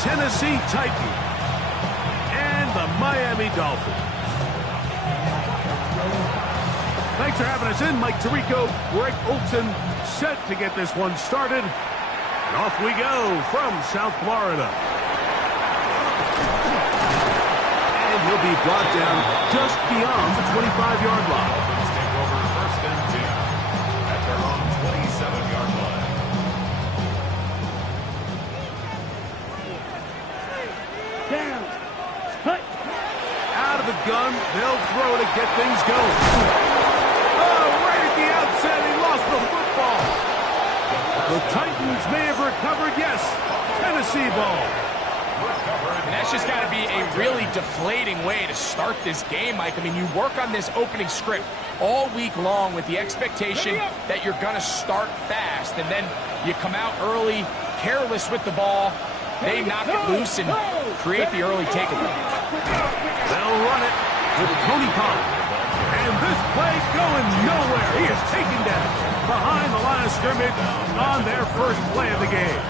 Tennessee Titans and the Miami Dolphins. Thanks for having us in. Mike Tirico, Greg Olson, set to get this one started. And off we go from South Florida. And he'll be brought down just beyond the 25-yard line. Dolphins take over first and 10 at their own 27-yard line. Down. Cut. Out of the gun. They'll throw to get things going. Oh, right at the outset, he lost the football. The Titans may have recovered, yes. Tennessee ball. And that's just got to be a really deflating way to start this game, Mike. I mean, you work on this opening script all week long with the expectation that you're going to start fast, and then you come out early, careless with the ball. They knock it loose and create the early takeaway. They'll run it with Tony Pollard. And this play going nowhere. He is taken down behind the line of scrimmage on their first play of the game.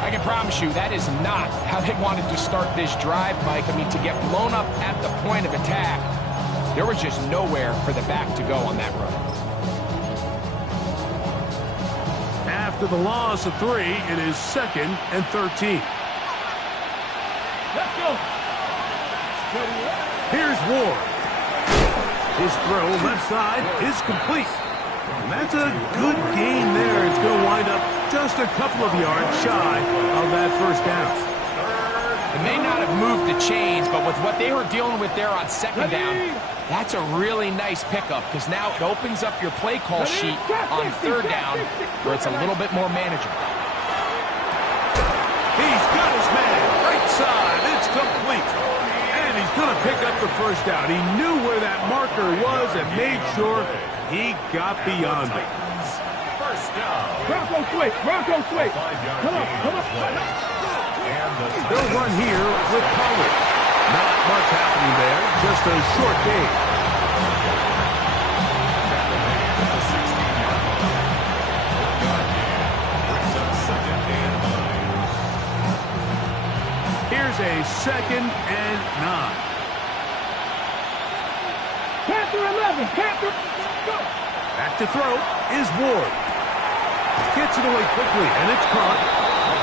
I can promise you that is not how they wanted to start this drive, Mike. I mean, to get blown up at the point of attack, there was just nowhere for the back to go on that run. After the loss of 3, it is 2nd and 13. Let's go. Here's Ward. His throw left side is complete. And that's a good gain there. It's going to wind up just a couple of yards shy of that first down. It may not have moved the chains, but with what they were dealing with there on second down, that's a really nice pickup because now it opens up your play call sheet on third down where it's a little bit more manageable. He's got his man. Right side. It's complete. And he's going to pick up the first down. He knew where that marker was and made sure he got beyond it. First down. Bronco switch. Bronco switch. Come on. Come on. They'll run here with Pollard. Not much happening there. Just a short game. Here's a 2nd and 9. Panther 11. Panther. Go. Back to throw is Ward. Gets it away quickly, and it's caught.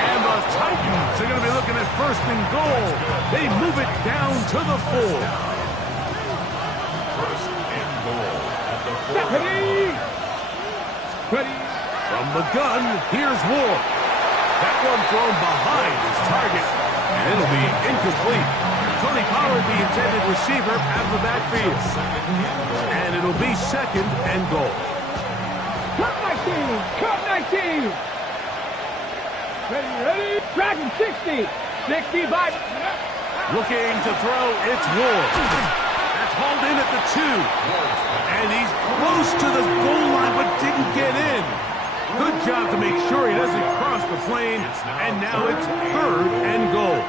And the Titans are going to be looking at 1st and goal. They move it down to the 4. 1st and goal at the 4. Ready. Ready. From the gun, here's Ward. That one thrown behind his target, and it'll be incomplete. Tony Pollard, the intended receiver, out of the backfield. And it'll be 2nd and goal. Cut 19. Cut 19. Ready, ready. Dragon 60. 65. Looking to throw, it's Ward. That's hauled in at the 2. And he's close to the goal line, but didn't get in. Good job to make sure he doesn't cross the plane. And now it's 3rd and goal.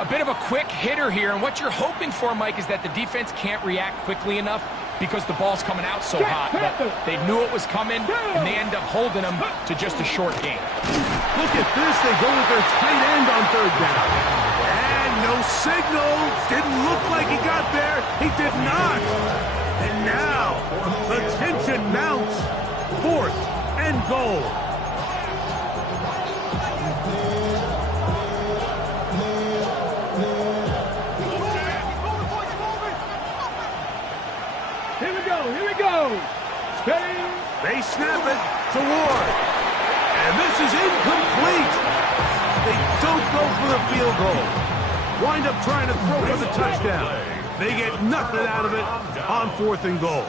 A bit of a quick hitter here, and what you're hoping for, Mike, is that the defense can't react quickly enough because the ball's coming out so hot. But they knew it was coming, and they end up holding them to just a short game. Look at this. They go with their tight end on 3rd down. And no signal. Didn't look like he got there. He did not. And now the tension mounts. 4th and goal. Here we go. Here we go. Ready. They snap it to Ward. And this is incomplete. They don't go for the field goal. Wind up trying to throw for the touchdown. They get nothing out of it on 4th and goal.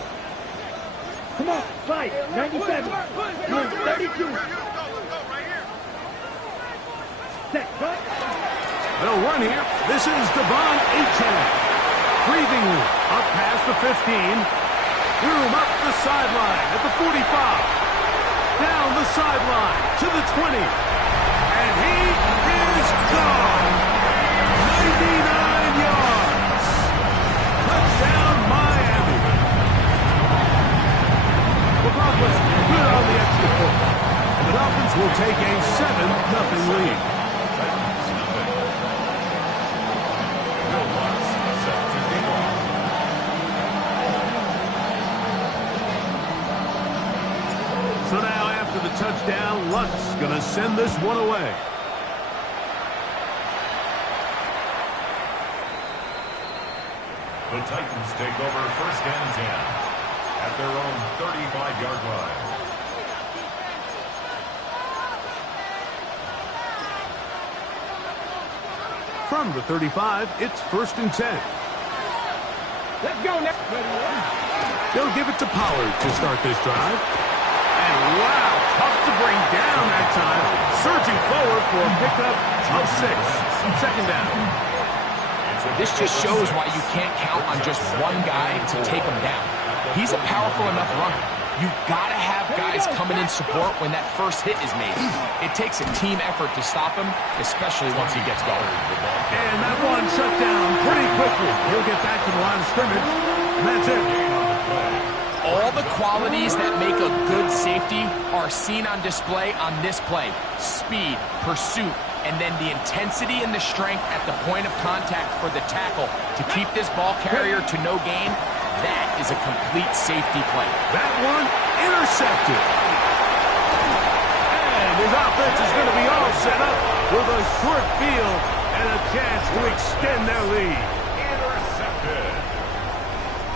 Come on. Fight. 97. 32. Set. Cut. They'll run here. This is Devon Achane. Breathing room up past the 15. Room up the sideline at the 45. Down the sideline to the 20. And he is gone. 99 yards. Touchdown Miami. McLaughlin's good on the extra point. And the Dolphins will take a 7-0 lead. Luck's going to send this one away. The Titans take over first and 10 at their own 35-yard line. From the 35, it's first and 10. Let's go now. They'll give it to Pollard to start this drive. And wow, tough to bring down that time. Surging forward for a pickup of 6. Second down. This just shows why you can't count on just one guy to take him down. He's a powerful enough runner. You gotta have guys coming in support when that first hit is made. It takes a team effort to stop him, especially once he gets going. And that one shut down pretty quickly. He'll get back to the line of scrimmage, and that's it. All the qualities that make a good safety are seen on display on this play. Speed, pursuit, and then the intensity and the strength at the point of contact for the tackle to keep this ball carrier to no gain. That is a complete safety play. That one intercepted. And his offense is going to be all set up with a short field and a chance to extend their lead. Intercepted.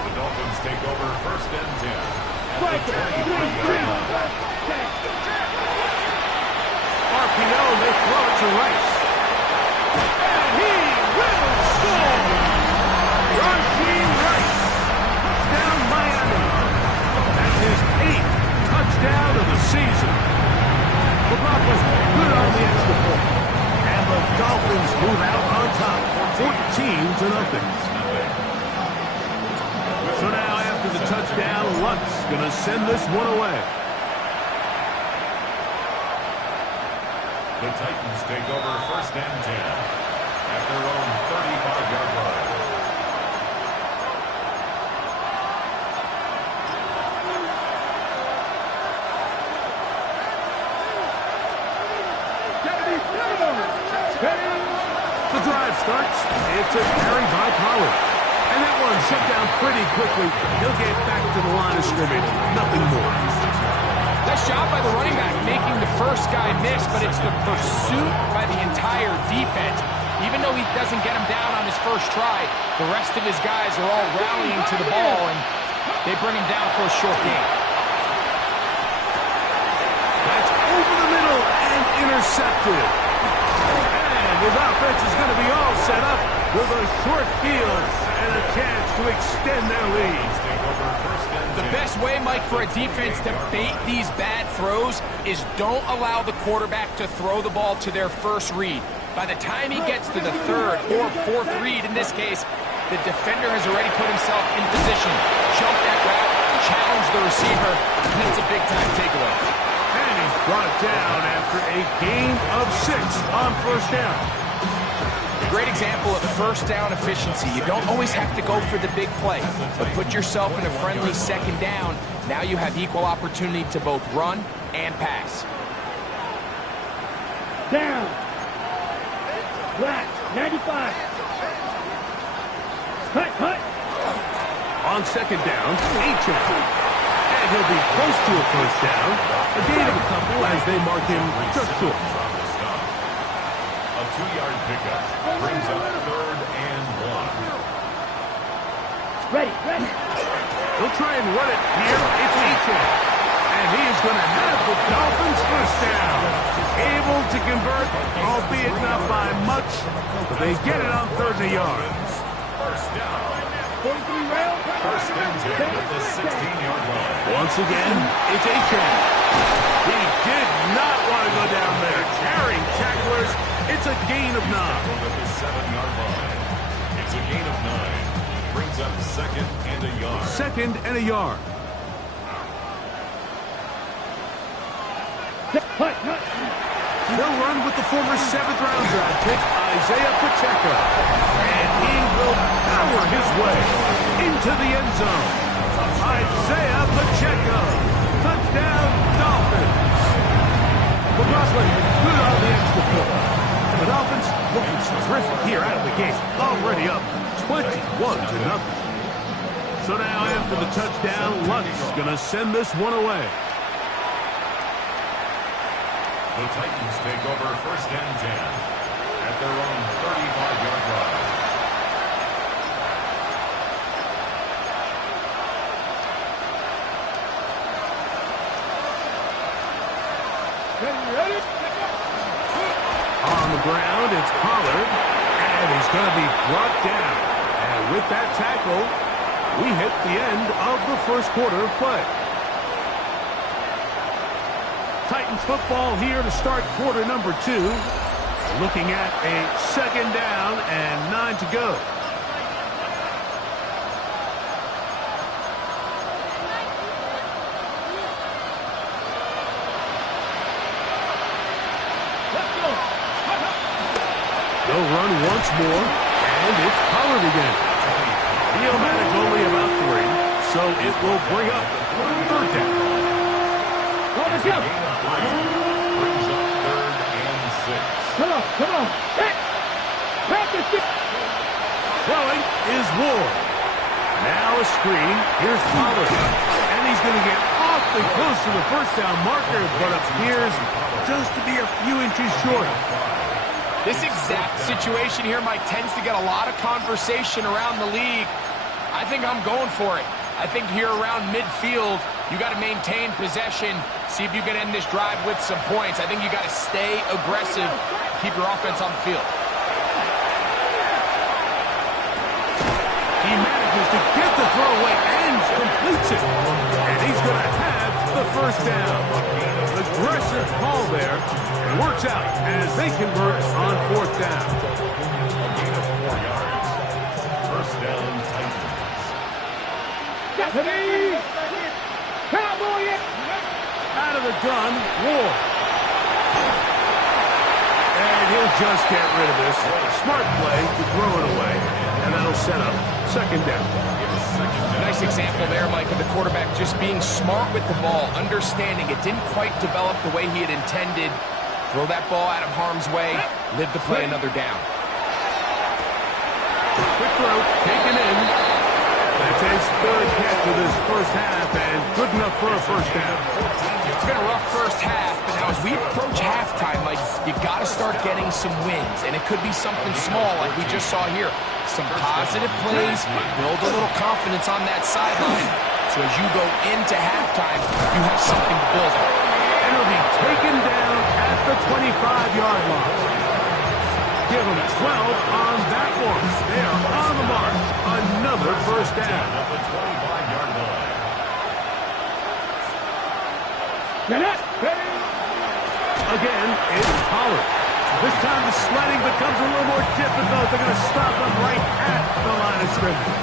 The Dolphins take over first and 10 at the 23-yard line. RPO, they throw it to Rice. And he will score! Rasheed Rice. Touchdown Miami. That's his 8th touchdown of the season. McLaughlin good on the extra point. And the Dolphins move out on top, 14-0. So now after the touchdown, Luck's going to send this one away. The Titans take over first and 10 at their own 35-yard line. The drive starts. It's a carry by Pollard. And that one shut down pretty quickly. He'll get back to the line of scrimmage. Nothing more. Nice job by the running back making the first guy miss, but it's the pursuit by the entire defense. Even though he doesn't get him down on his first try, the rest of his guys are all rallying to the ball, and they bring him down for a short gain. That's over the middle and intercepted. And his offense is going to be all set up with a short field and a chance to extend their lead. The best way, Mike, for a defense to bait these bad throws is don't allow the quarterback to throw the ball to their first read. By the time he gets to the third or fourth read, in this case, the defender has already put himself in position, jump that route, challenge the receiver, and that's a big-time takeaway. And he's brought down after a gain of 6 on first down. Great example of first down efficiency. You don't always have to go for the big play, but put yourself in a friendly second down. Now you have equal opportunity to both run and pass. Down. Flat. 95. Cut. On second down, H.M. And he'll be close to a first down. A gain of a couple as they mark him just short. A 2-yard pickup brings up third and 1. Ready. He'll try and run it here. It's H.M. And he is going to have the Dolphins first down. Able to convert, albeit not by much, but they get it on third and a yard. First down. First and 10 at the 16-yard line. Once again, it's H.M. He did not want to go down there. Carrying tacklers, it's a gain of 9. At the 7-yard line. It's a gain of 9. Brings up second and a yard. Second and a yard. They'll run with the former 7th-round draft pick, Isaiah Pacheco. And he will power his way into the end zone. Isaiah Pacheco. Touchdown, Dolphins. McLaughlin good on the extra point. And the Dolphins looking terrific here out of the gate. Already up 21-0. So now after the touchdown, Luck's going to send this one away. The Titans take over first and 10 at their own 35-yard line. Ready? On the ground, it's Pollard, and he's going to be brought down. And with that tackle, we hit the end of the first quarter of play. Titans football here to start quarter number 2. Looking at a second down and 9 to go. They'll run once more, and it's Pollard again. Field manage only about 3, so it will bring up third down. Let's go. Brings up third and 6. Come on. Practice. Throwing is Ward. Now a screen. Here's Pollard. And he's going to get awfully close to the first down marker, but appears just to be a few inches short. This exact situation here, Mike, tends to get a lot of conversation around the league. I think I'm going for it. I think here around midfield, you got to maintain possession, see if you can end this drive with some points. I think you got to stay aggressive, keep your offense on the field. He manages to get the throwaway and completes it. And he's going to have the first down. Aggressive call there. It works out as they convert on fourth down. A gain of 4 yards. First down, Titans. Ready. Cowboy it. Out of the gun, Ward. And he'll just get rid of this. Smart play to throw it away. And that'll set up second down. Nice example there, Mike, of the quarterback just being smart with the ball, understanding it didn't quite develop the way he had intended. Throw that ball out of harm's way, live to play another down. Quick throw, taken in. That's his third catch of this first half, and good enough for a first down. It's been a rough first half, but now as we approach halftime, Mike, you got to start getting some wins, and it could be something small like we just saw here. Some positive plays, build a little confidence on that sideline, so as you go into halftime, you have something to build on. And it'll be taken down at the 25-yard line. Give them 12 on that one. They are on the mark. Another first down. At the 25-yard line. Again, it's Pollard. This time the sledding becomes a little more difficult. They're going to stop them right at the line of scrimmage.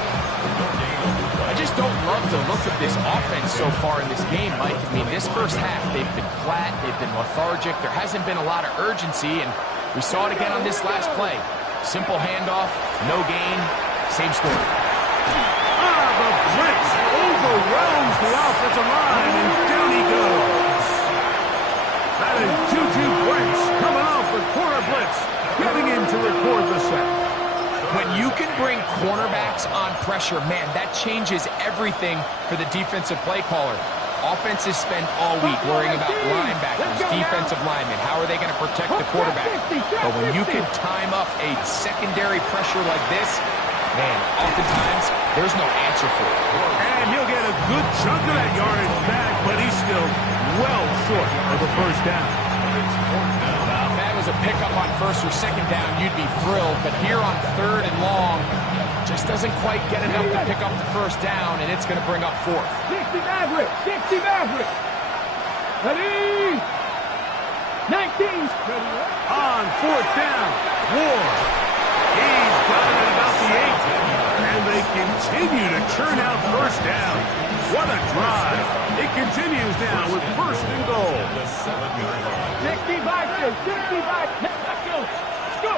I just don't love the look of this offense so far in this game, Mike. I mean, this first half, they've been flat, they've been lethargic. There hasn't been a lot of urgency, and we saw it again on this last play. Simple handoff, no gain, same story. The blitz overwhelms the offensive line, and down he goes. That is Juju Brents coming off the corner blitz, getting in to record the sack. When you can bring cornerbacks on pressure, man, that changes everything for the defensive play caller. Offenses spend all week worrying about linebackers, defensive linemen. How are they going to protect the quarterback? But when you can time up a secondary pressure like this, man, oftentimes there's no answer for it. And he'll get a good chunk of that yardage back, but he's still well short of the first down. Well, if that was a pickup on first or second down, you'd be thrilled. But here on third and long, just doesn't quite get enough to pick up the first down, and it's going to bring up fourth. 60 Maverick. Ready. 19. On fourth down, Ward. He's got it at about the 8. And they continue to churn out first down. What a drive. It continues now with first and goal. 65. Let's go.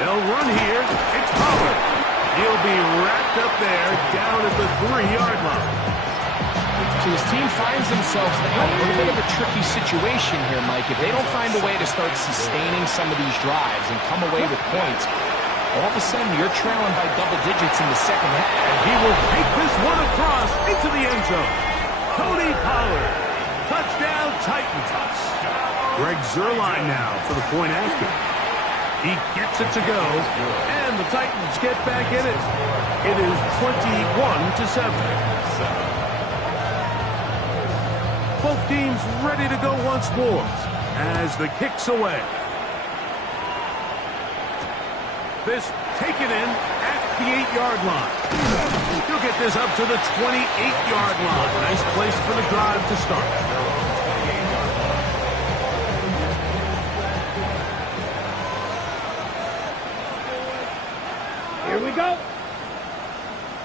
They'll run here. It's Pollard. He'll be wrapped up there down at the 3-yard line. So his team finds themselves now in a little bit of a tricky situation here, Mike. If they don't find a way to start sustaining some of these drives and come away with points, all of a sudden you're trailing by double digits in the second half. And he will take this one across into the end zone. Tony Pollard. Touchdown, Titans. Greg Zuerlein now for the point after. He gets it to go, and the Titans get back in it. It is 21-7. Both teams ready to go once more as the kick's away. This taken in at the 8-yard line. He'll get this up to the 28-yard line. Nice place for the drive to start. Here we go.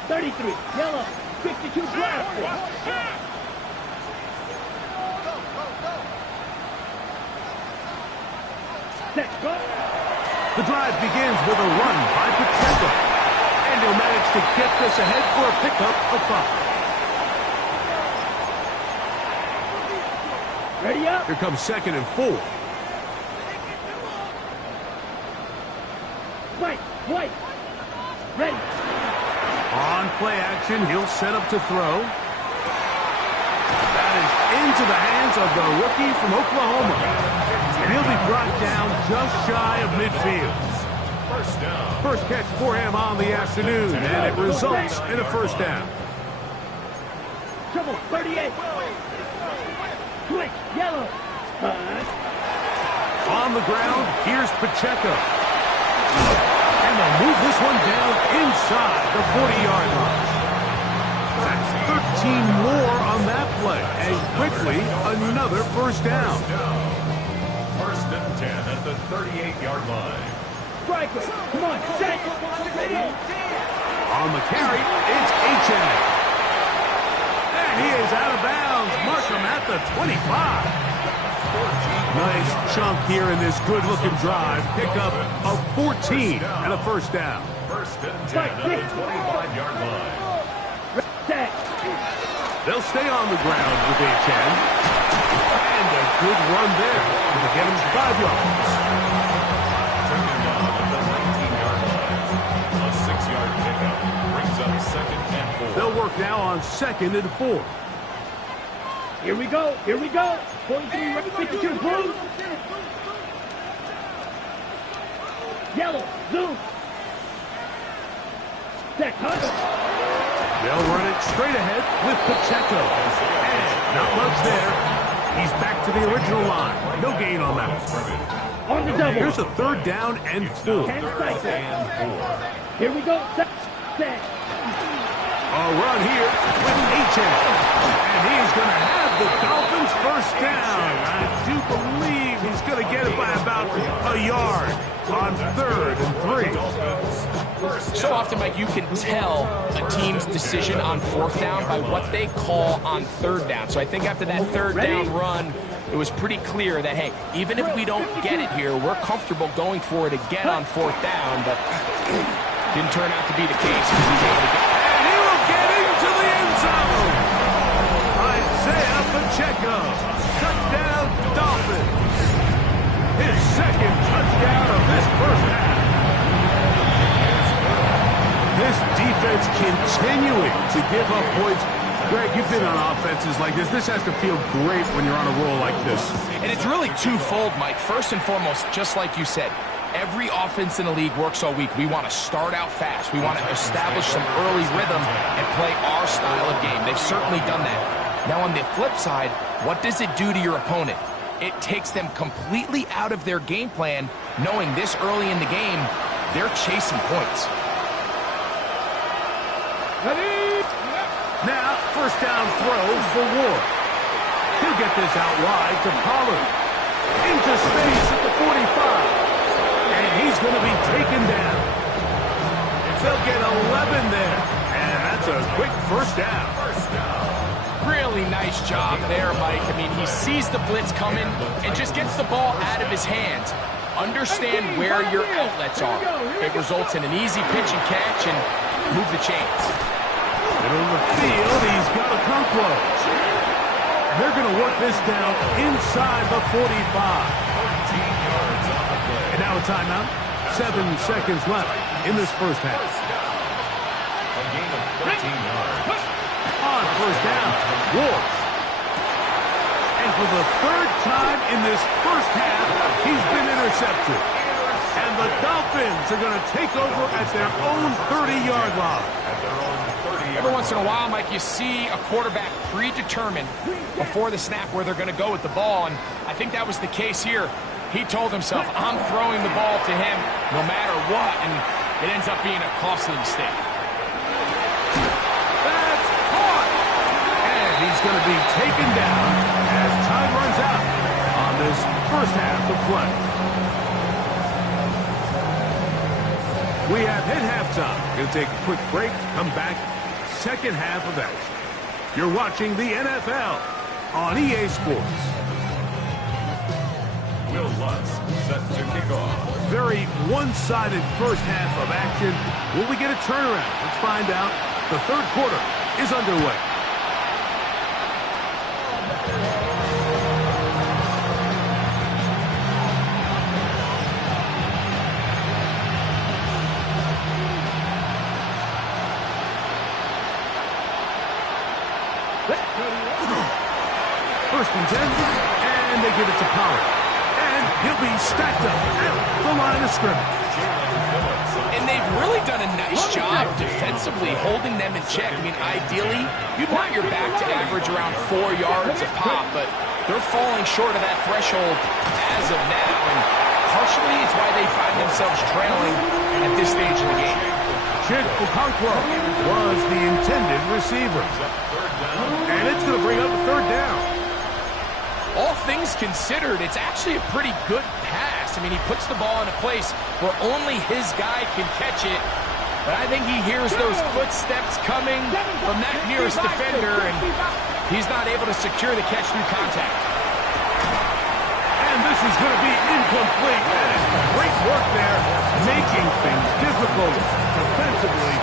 33, yellow, 52 black. Set, go. The drive begins with a run by Pacheco. And he'll manage to get this ahead for a pickup of 5. Ready up. Here comes 2nd and 4. White. Ready. On play action, he'll set up to throw. That is into the hands of the rookie from Oklahoma. And he'll be brought down just shy of midfield. First down. First catch for him on the afternoon, and it results in a first down. Trouble, 38. Switch, yellow. On the ground, here's Pacheco. And they'll move this one down inside the 40-yard line. That's 13 more on that play, and quickly another first down. First and 10 at the 38-yard line. Striker, come on, set. Ready. On the carry, it's H.A. And he is out of bounds. Mark him at the 25. Nice chunk here in this good-looking drive. Pick up of 14 and a first down. First and 10 at the 25-yard line. Set. They'll stay on the ground with H.N. And a good run there to get him 5 yards. Second down at the 19-yard line. A 6-yard pickup brings up 2nd and 4. They'll work now on 2nd and 4. Here we go. 43, 52, blue. Yellow, zoom. Set, hunt. They'll run it straight ahead with Pacheco. And not much there. He's back to the original line. No gain on that. On the double. Here's a 3rd down and 4. 10 seconds. Here we go. Set. A run here with H.N. And he's going to have the Dolphins first down. I do believe he's going to get it by about a yard on 3rd and 3. So often, Mike, you can tell a team's decision on 4th down by what they call on 3rd down. So I think after that 3rd down run, it was pretty clear that, hey, even if we don't get it here, we're comfortable going for it again on 4th down, but didn't turn out to be the case because he's able to get. And he will get into the end zone. Isaiah Pacheco. Touchdown, Dolphins. His 2nd touchdown of this first half. This defense continuing to give up points. Greg, you've been on offenses like this. This has to feel great when you're on a roll like this. And it's really twofold, Mike. First and foremost, just like you said, every offense in the league works all week. We want to start out fast. We want to establish some early rhythm and play our style of game. They've certainly done that. Now, on the flip side, what does it do to your opponent? It takes them completely out of their game plan, knowing this early in the game, they're chasing points. Ready. Now, first down throw for Ward. He'll get this out wide to Pollard. Into space at the 45. And he's going to be taken down. They'll get 11 there. And that's a quick first down. Really nice job there, Mike. I mean, he sees the blitz coming and just gets the ball out of his hands. Understand where your outlets are. It results in an easy pitch and catch and move the chains. Middle of the field, he's got to come close. And they're going to work this down inside the 45. 14 yards on the play. And now a timeout. 7 seconds left in this first half. A gain of 13 yards. On first down, Ward. And for the third time in this first half, he's been intercepted. And the Dolphins are going to take over at their own 30-yard line. Every once in a while, Mike, you see a quarterback predetermined before the snap where they're going to go with the ball, and I think that was the case here. He told himself, I'm throwing the ball to him no matter what, and it ends up being a costly mistake. That's caught! And he's going to be taken down as time runs out on this first half of play. We have hit halftime. Going to take a quick break, come back, second half of action. You're watching the NFL on EA Sports. Will Lutz set to kick off. Very one-sided first half of action. Will we get a turnaround? Let's find out. The third quarter is underway. First and 10, and they give it to Pollard. And he'll be stacked up at the line of scrimmage. And they've really done a nice job defensively holding them in check. I mean, ideally, you'd want your back to average around 4 yards a pop, but they're falling short of that threshold as of now, and partially it's why they find themselves trailing at this stage of the game. Chig Okonkwo was the intended receiver. And it's going to bring up a third down. All things considered, it's actually a pretty good pass. I mean, he puts the ball in a place where only his guy can catch it. But I think he hears those footsteps coming from that nearest defender, and he's not able to secure the catch through contact. And this is going to be incomplete. That is great work there, making things difficult defensively.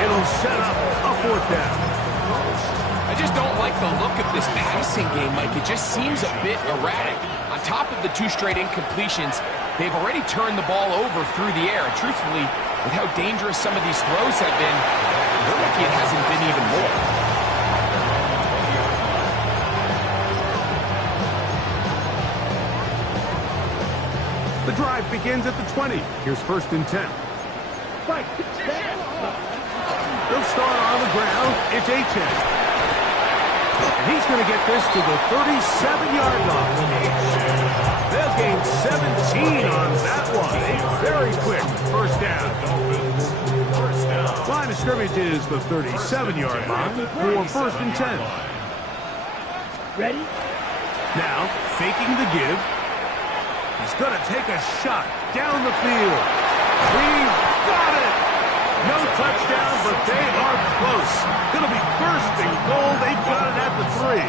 It'll set up a fourth down. I just don't like the look of this passing game, Mike. It just seems a bit erratic. On top of the 2 straight incompletions, they've already turned the ball over through the air. And truthfully, with how dangerous some of these throws have been, they're lucky it hasn't been even more. The drive begins at the 20. Here's first and 10. They'll start on the ground. It's Achane. And he's going to get this to the 37-yard line. They'll gain 17 on that one. A very quick first down. Line of scrimmage is the 37-yard line for first and 10. Ready? Now, faking the give. He's going to take a shot down the field. He's got it! No touchdown, but they are close. Going to be first and goal. They've got it at the 3.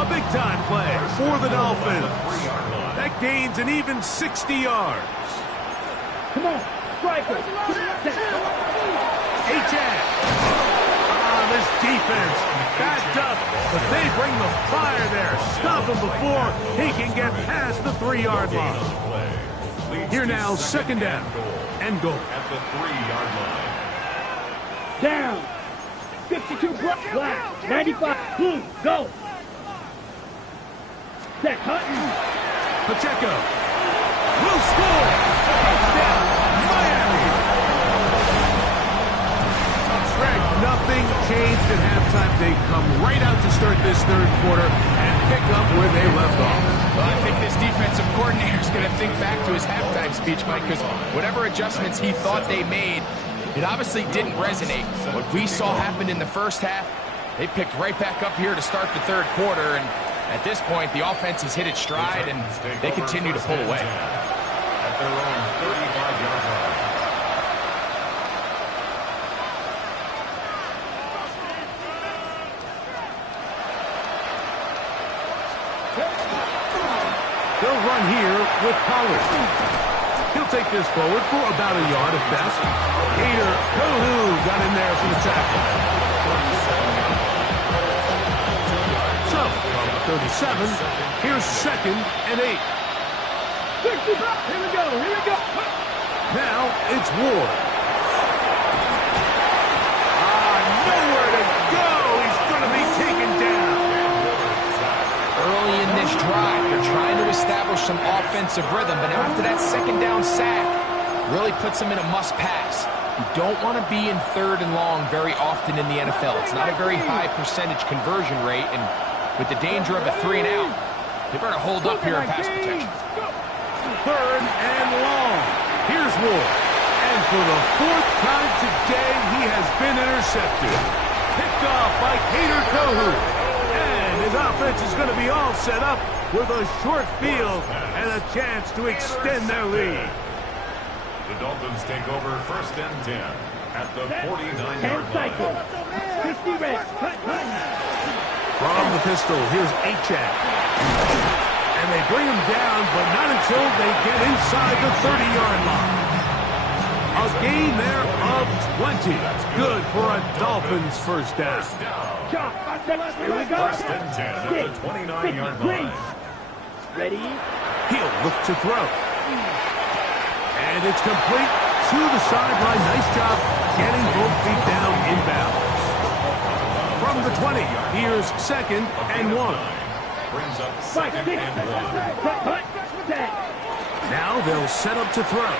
A big-time play for the Dolphins. That gains an even 60 yards. Come on, striker. Achane. This defense backed up, but they bring the fire there. Stop him before he can get past the 3-yard line. Here now, second down and goal. At the 3-yard line. Down. 52 black. 95 blue. Go. Set Hutton. Pacheco will score. Touchdown, Miami. Greg, nothing changed at halftime. They come right out to start this third quarter and pick up where they left off. Well, I think this defensive coordinator is going to think back to his halftime speech, Mike, because whatever adjustments he thought they made, it obviously didn't resonate. What we saw happen in the first half, they picked right back up here to start the third quarter, and at this point, the offense has hit its stride, and they continue to pull away. At their own 35-yard line. They'll run here with Pollard. He'll take this forward for about a yard at best. Gator Kohu got in there for the tackle. So, from 37, here's second and 8. Here we go. Now, it's Ward. Nowhere to go. He's going to be taken down. establish some offensive rhythm. But now after that second down sack, really puts him in a must-pass. You don't want to be in 3rd and long very often in the NFL. It's not a very high percentage conversion rate, and with the danger of a 3 and out, they better hold up here in pass protection. 3rd and long. Here's Ward. And for the 4th time today, he has been intercepted. Picked off by Kader Kohu. And his offense is going to be all set up with a short field and a chance to extend their lead. The Dolphins take over 1st and 10 at the 49-yard line. 50 red. From the pistol, here's Achak. And they bring him down, but not until they get inside the 30-yard line. A gain there of 20. Good for a Dolphins first down. Here we go. 1st and 10 at the 29-yard line. Ready? He'll look to throw. And it's complete to the sideline. Nice job getting both feet down inbounds. From the 20, here's 2nd and 1. Brings up 2nd and 1. Now they'll set up to throw.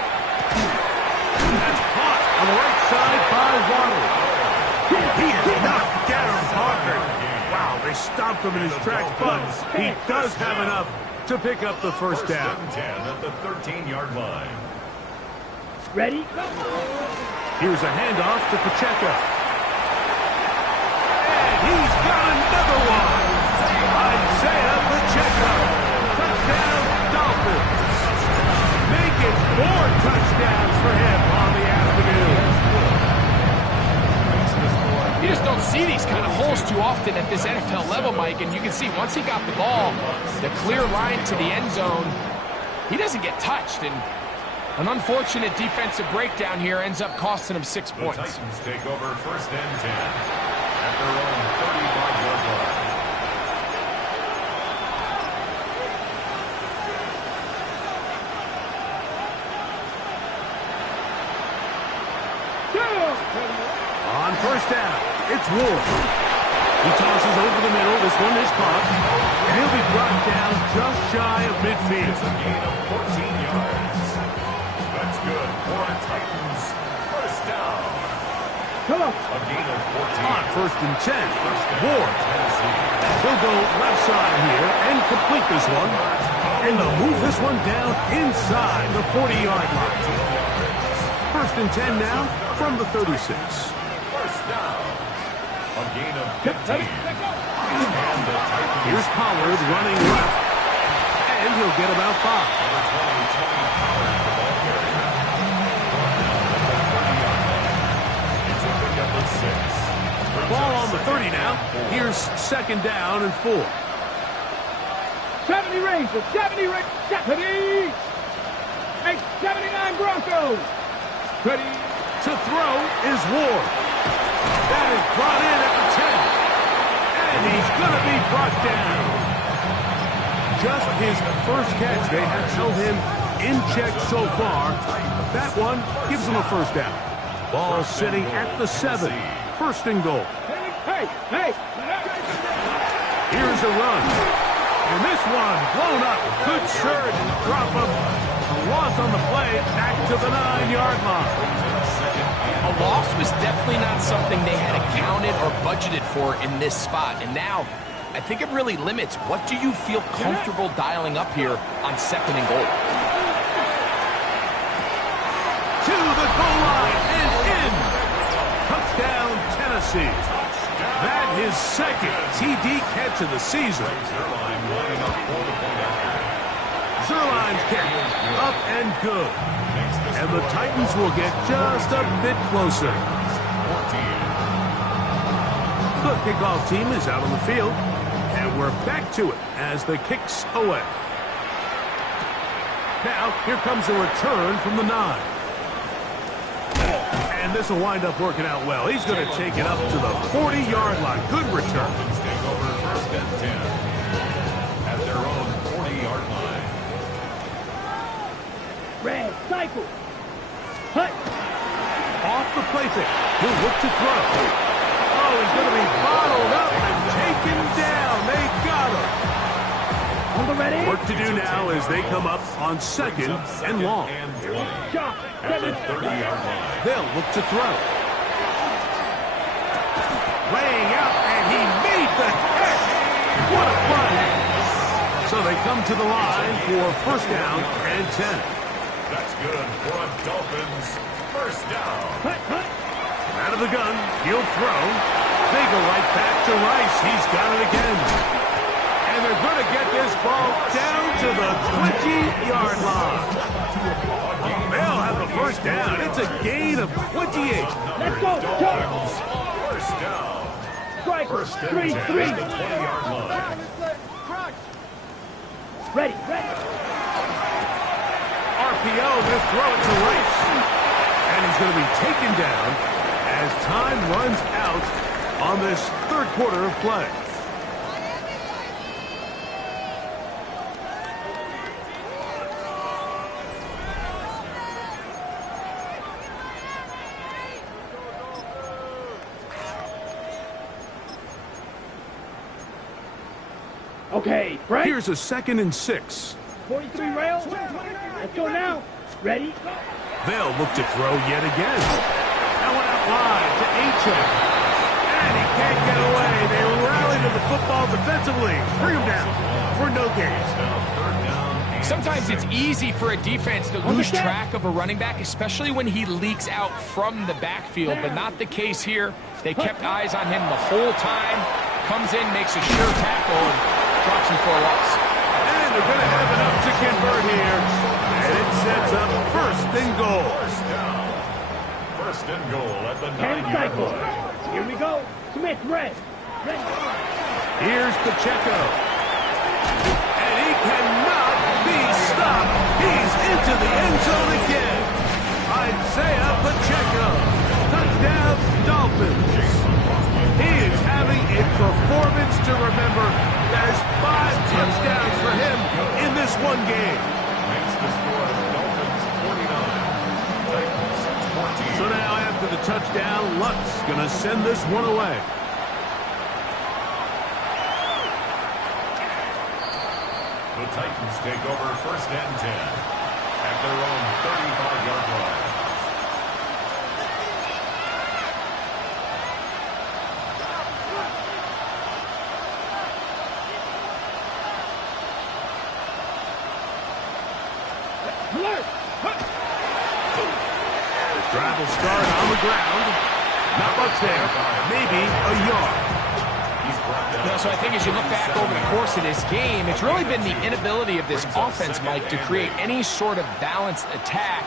That's caught on the right side by Waddle. He is knocked down hard. Wow, they stopped him in his tracks, but he does have enough to pick up the first down. 1st and 10 at the 13-yard line. Ready? Here's a handoff to Pacheco. And he's got another one. Isaiah Pacheco. Touchdown, Dolphins. Make it 4 touchdowns for him on the afternoon. You just don't see these kind of holes too often at this NFL level, Mike, and you can see once he got the ball, the clear line to the end zone, he doesn't get touched, and an unfortunate defensive breakdown here ends up costing him 6 The points. Titans take over 1st and 10 at their own 35-yard line. On first down, it's Ward. He tosses over the middle. This one is caught. And he'll be brought down just shy of midfield. It's a gain of 14 yards. That's good for a Titans first down. Come on. A gain of 14. On 1st and 10, Ward. Tennessee. He'll go left side here and complete this one. And they'll move this one down inside the 40-yard line. 1st and 10 now from the 36. First down. A gain of 15. And the Titans. Here's Pollard running left. And he'll get about 5. Number 20, Tony Pollard, the ball carrier. Brought down at the 30-yard line. It's a pickup of 6. Ball on the 30 now. Here's 2nd down and 4. 70 Rangers. 70 Rangers. 70. 79 Broncos. Ready? To throw is Ward. That is brought in at the 10. And he's going to be brought down. Just his first catch. They have held him in check so far. That one gives him a first down. Ball sitting at the 7. 1st and goal. Hey, hey. Here's a run. And this one blown up. Good surge. Drop him. A loss on the play. Back to the 9-yard line. A loss was definitely not something they had accounted or budgeted for in this spot. And now, I think it really limits what do you feel comfortable dialing up here on 2nd and goal. To the goal line and in. Touchdown, Tennessee. That is 2nd TD catch of the season. Zerline's catch up and good. And the Titans will get just a bit closer. The kickoff team is out on the field. And we're back to it as the kick's away. Now, here comes a return from the 9. And this will wind up working out well. He's going to take it up to the 40-yard line. Good return. Dolphins take over 1st and 10 at their own 40-yard line. Red, cycle. Hut. Off the play fake. He'll look to throw. Oh, he's going to be bottled up and taken down. They got him. On the ready. Work to do now as they come up on second and long. Shot. At the 30-yard line. They'll look to throw. Laying out, and he made the catch. What a play. So they come to the line for first down and 10. That's good for a Dolphins first down. Hut, hut. Out of the gun, he'll throw. They go right back to Rice. He's got it again. And they're going to get this ball down to the 20-yard line. They'll have a first down. It's a gain of 28. Let's go. Charge. First down. Strike. First and 3, 10 3. at the 20-yard line. Ready, ready. RPO, they'll throw it to Rice. And he's going to be taken down as time runs out on this third quarter of play. Okay, Frank. Here's a 2nd and 6. 43 rail. Let's go now. Ready? They'll look to throw yet again. That one out wide to Achek. And he can't get away. They rally to the football defensively. Bring him down for no gain. Sometimes it's easy for a defense to lose track of a running back, especially when he leaks out from the backfield, but not the case here. They kept eyes on him the whole time. Comes in, makes a sure tackle, and drops him for a loss. And they're going to have enough to convert here. And it sets up first and goal. First and goal at the 10 9-yard cycles. line. Here we go. Smith, red. Ready. Here's Pacheco. And he cannot be stopped. He's into the end zone again. Isaiah Pacheco. Touchdown, Dolphins. He is having a performance to remember. There's 5 touchdowns for him in this one game. Makes the score Dolphins 49. Titans 14. So now after the touchdown, Luck's going to send this one away. The Titans take over first and 10 at their own 35-yard line. Alert. The drive will start on the ground. Not much there. Maybe a yard. He's brought down. So I think as you look back over the course of this game, it's really been the inability of this offense, Mike, to create any sort of balanced attack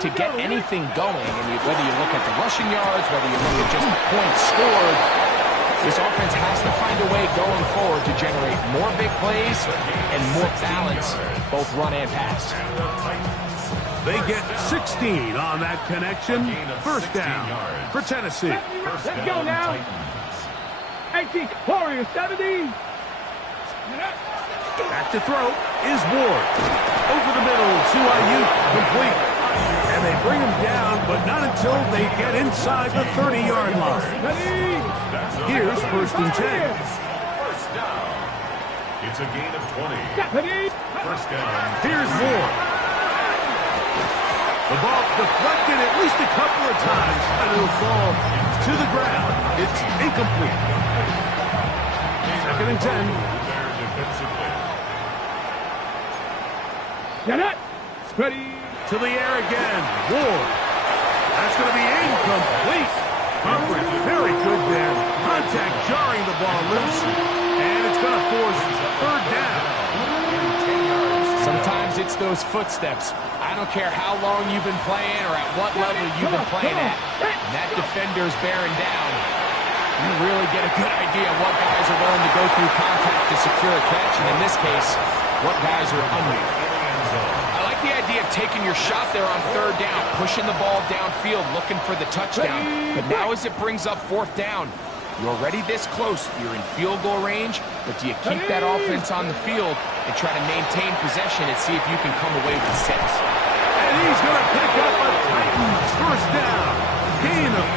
to get anything going. And whether you look at the rushing yards, whether you look at just the points scored, this offense has to find a way going forward to generate more big plays and more balance, both run and pass. They get 16 on that connection. First down for Tennessee. First Let's down, go now. Titans. 18, Warriors, 70. Back to throw is Ward. Over the middle to Ayuk, complete. And they bring him down, but not until they get inside the 30-yard line. Ready. Here's first and 10. First down. It's a gain of 20. Ready. First down. Here's Ward. The ball deflected at least a couple of times, and it'll fall to the ground. It's incomplete. Second and 10. There defensively. Get it. Ready. To the air again. Ward. That's going to be incomplete. Coverage very good there. Contact jarring the ball loose. And it's going to force third down. Sometimes it's those footsteps. I don't care how long you've been playing or at what level you've been playing at. When that defender's bearing down, you really get a good idea of what guys are willing to go through contact to secure a catch, and in this case, what guys are under. I like the idea of taking your shot there on third down, pushing the ball downfield, looking for the touchdown. But now as it brings up fourth down, you're already this close. You're in field goal range, but do you keep that offense on the field and try to maintain possession and see if you can come away with 6? And he's going to pick up a Titans first down. Gain of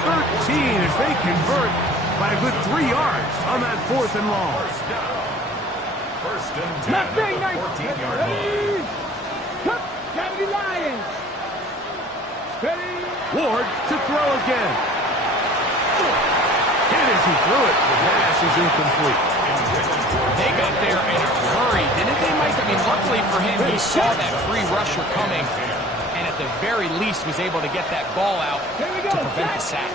13 as they convert by a good 3 yards on that fourth and long. First and 10 at the 14-yard line. Cut. Gotta be Lions. Ready. Ward to throw again. Hit as he threw it. The pass is incomplete. They got there in a hurry, didn't they, Mike? I mean, luckily for him, he saw that free rusher coming, and at the very least was able to get that ball out to prevent the sack.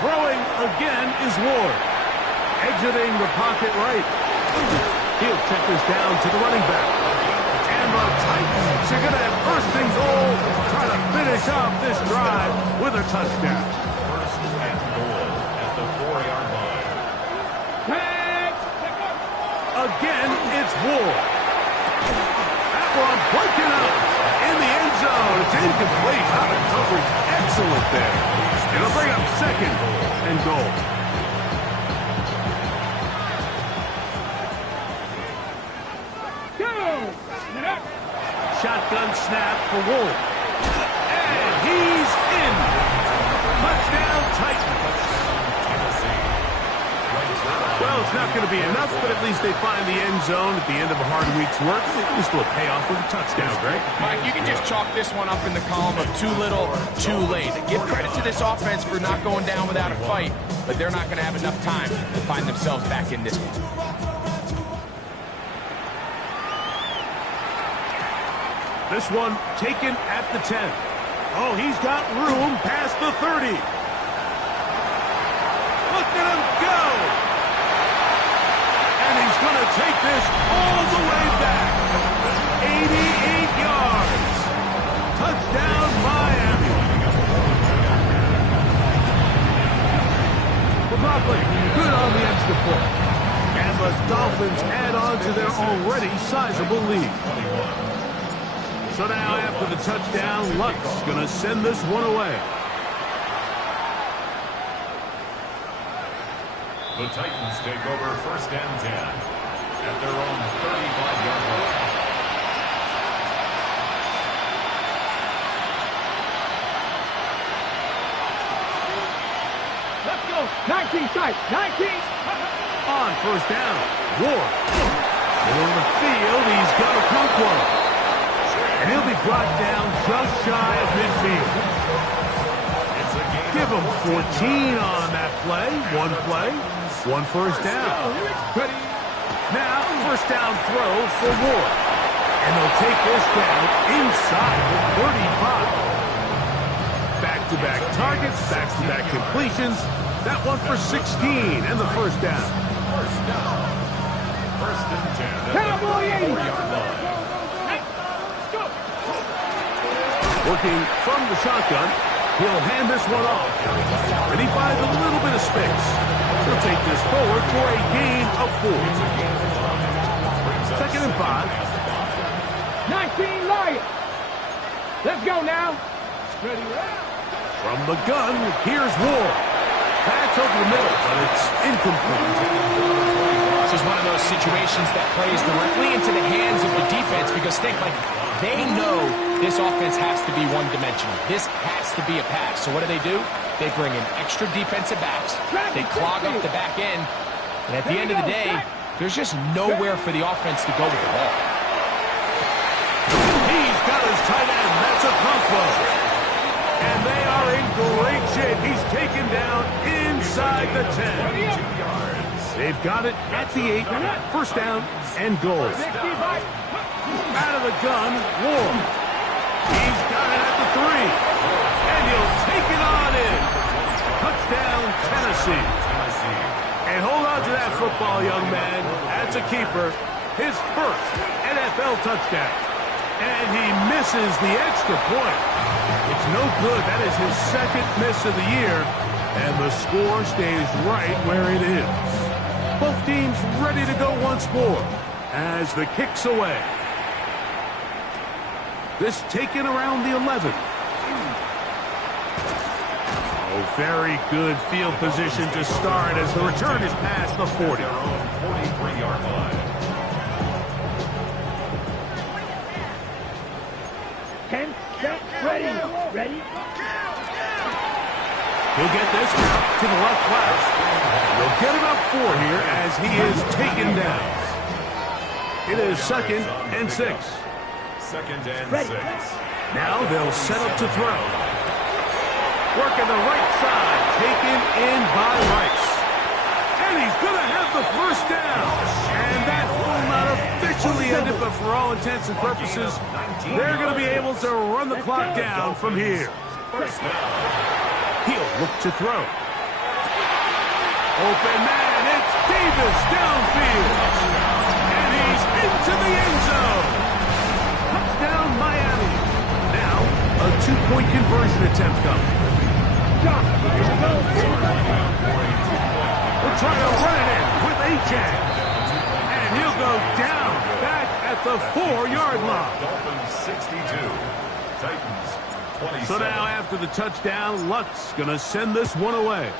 Throwing again is Ward. Exiting the pocket right. He'll check this down to the running back. And the Titans are going to have first and goal, try to finish off this drive with a touchdown. First and goal at the 4-yard line. Again, it's Ward. That one breaking up in the end zone. It's incomplete. Out of coverage. Excellent there. It'll bring up second and goal. Shotgun snap for Ward. And he's in. Touchdown, Titans. Well, it's not going to be enough, but at least they find the end zone at the end of a hard week's work. At least will pay off with a touchdown, Greg. Mike, you can just chalk this one up in the column of too little, too late. Give credit to this offense for not going down without a fight, but they're not going to have enough time to find themselves back in this one. This one taken at the 10. Oh, he's got room past the 30. Look at him go! And he's going to take this all the way back. 88 yards. Touchdown, Miami. McLaughlin, good on the extra point. And the Dolphins add on to their already sizable lead. So now after the touchdown, Luck's going to send this one away. The Titans take over first and 10 at their own 35-yard line. Let's go. 19 side. 19. On first down, Ward. Middle of the field, he's got a Conquo. And he'll be brought down just shy of midfield. Give him 14 on that play. One first down. Now, first down throw for Ward. And they'll take this down inside the 35. Back-to-back targets, back-to-back completions. That one for 16 and the first down. First down. First and 10 at Cowboy the 80. 4-yard line. Working from the shotgun, he'll hand this one off. And he finds a little bit of space. He'll take this forward for a gain of 4. Second and 5. 19 Lions. Let's go now. Ready. From the gun, here's Ward. Pass over the middle, but it's incomplete. This is one of those situations that plays directly into the hands of the defense because they know this offense has to be one-dimensional. This has to be a pass. So what do? They bring in extra defensive backs. They clog up the back end. And at the end of the day, there's just nowhere for the offense to go with the ball. He's got his tight end. That's a Conquo. And they are in great shape. He's taken down inside the 10. They've got it at the 8. First down and goal. Out of the gun, Ward. He's got it at the 3. And he'll take it on in. Touchdown, Tennessee. And hold on to that football, young man. That's a keeper. His first NFL touchdown. And he misses the extra point. It's no good. That is his second miss of the year. And the score stays right where it is. Both teams ready to go once more as the kick's away. This taken around the 11. Oh, very good field position to start as the return is past the 40. 43-yard line. 10 set. Ready. He'll get this out to the left flat. They'll get it up 4 here as he is taken down. It is 2nd and 6. 2nd and 6. Now they'll set up to throw. Working the right side, taken in by Rice. And he's going to have the first down. And that will not officially end it, but for all intents and purposes, they're going to be able to run the clock down from here. First down. He'll look to throw. Open man, it's Davis downfield. And he's into the end zone. Touchdown, Miami. Now, a 2-point conversion attempt coming. We'll try to run it in with Ajay. And he'll go down back at the 4-yard line. Dolphins 62. Titans 27. So now after the touchdown, Luck's going to send this one away.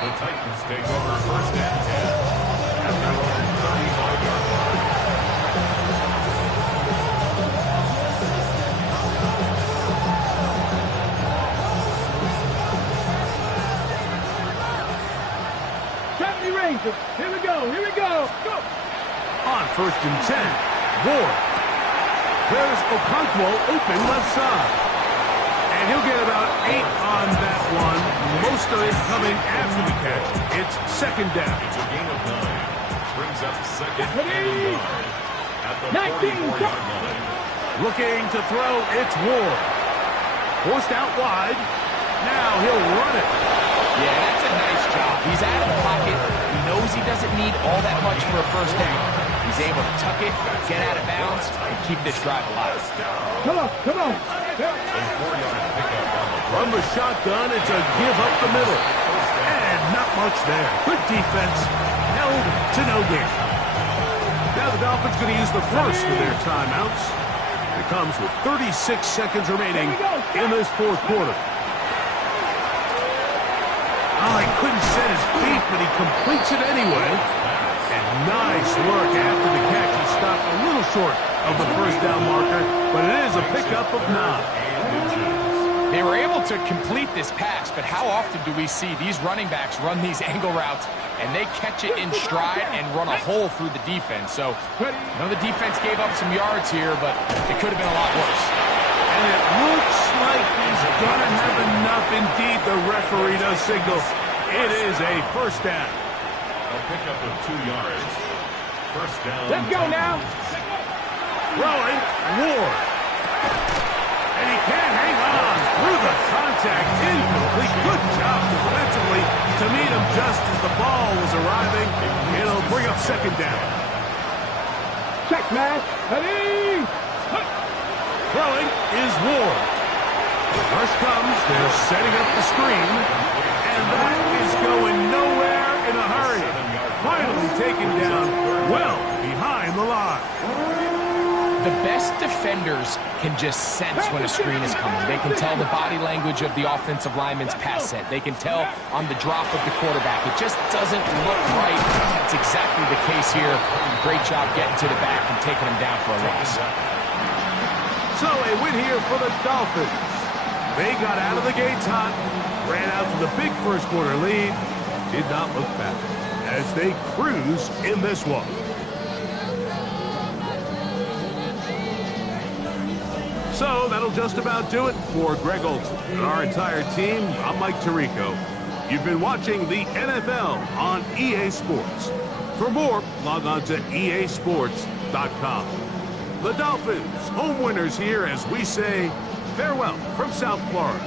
The Titans take over 1st and 10 at their own 35-yard line. Rangers. Here we go. Here we go. Go. On 1st and 10, Ward. There's Okonkwo open left side. And he'll get about 8 on that one. Most of it coming after the catch. It's 2nd down. It's a gain of 9. Brings up 2nd and 9 at the 44-yard line. Looking to throw, it's Ward. Forced out wide. Now he'll run it. Yeah, that's a nice job. He's out of the pocket. He knows he doesn't need all that much for a first down. He's able to tuck it, get out of bounds, and keep this drive alive. Come on, come on. From the shotgun, it's a give up the middle. And not much there. Good defense. Held to no gain. Now the Dolphins going to use the first of their timeouts. It comes with 36 seconds remaining in this 4th quarter. Oh, he couldn't set his feet, but he completes it anyway. And nice work after the catch. He stopped a little short of the first down marker, but it is a pickup of 9. They were able to complete this pass, but how often do we see these running backs run these angle routes and they catch it in stride and run a hole through the defense? So, I know the defense gave up some yards here, but it could have been a lot worse. And it looks like he's going to have enough. Indeed, the referee does signal. It is a first down. A pickup of 2 yards. First down. Let's go now. Throwing, Ward. And he can't hang on through the contact. Incomplete. Good job defensively to meet him just as the ball was arriving. It'll bring up 2nd down. Check, man. Ready. Throwing is Ward. Rush comes. They're setting up the screen. And that is going nowhere in a hurry. Finally taken down well behind the line. The best defenders can just sense when a screen is coming. They can tell the body language of the offensive lineman's pass set. They can tell on the drop of the quarterback. It just doesn't look right. That's exactly the case here. Great job getting to the back and taking him down for a loss. So a win here for the Dolphins. They got out of the gates hot, ran out to the big first quarter lead, did not look back as they cruise in this one. So that'll just about do it for Greg Olson and our entire team. I'm Mike Tirico. You've been watching the NFL on EA Sports. For more, log on to easports.com. The Dolphins, home winners here as we say farewell from South Florida.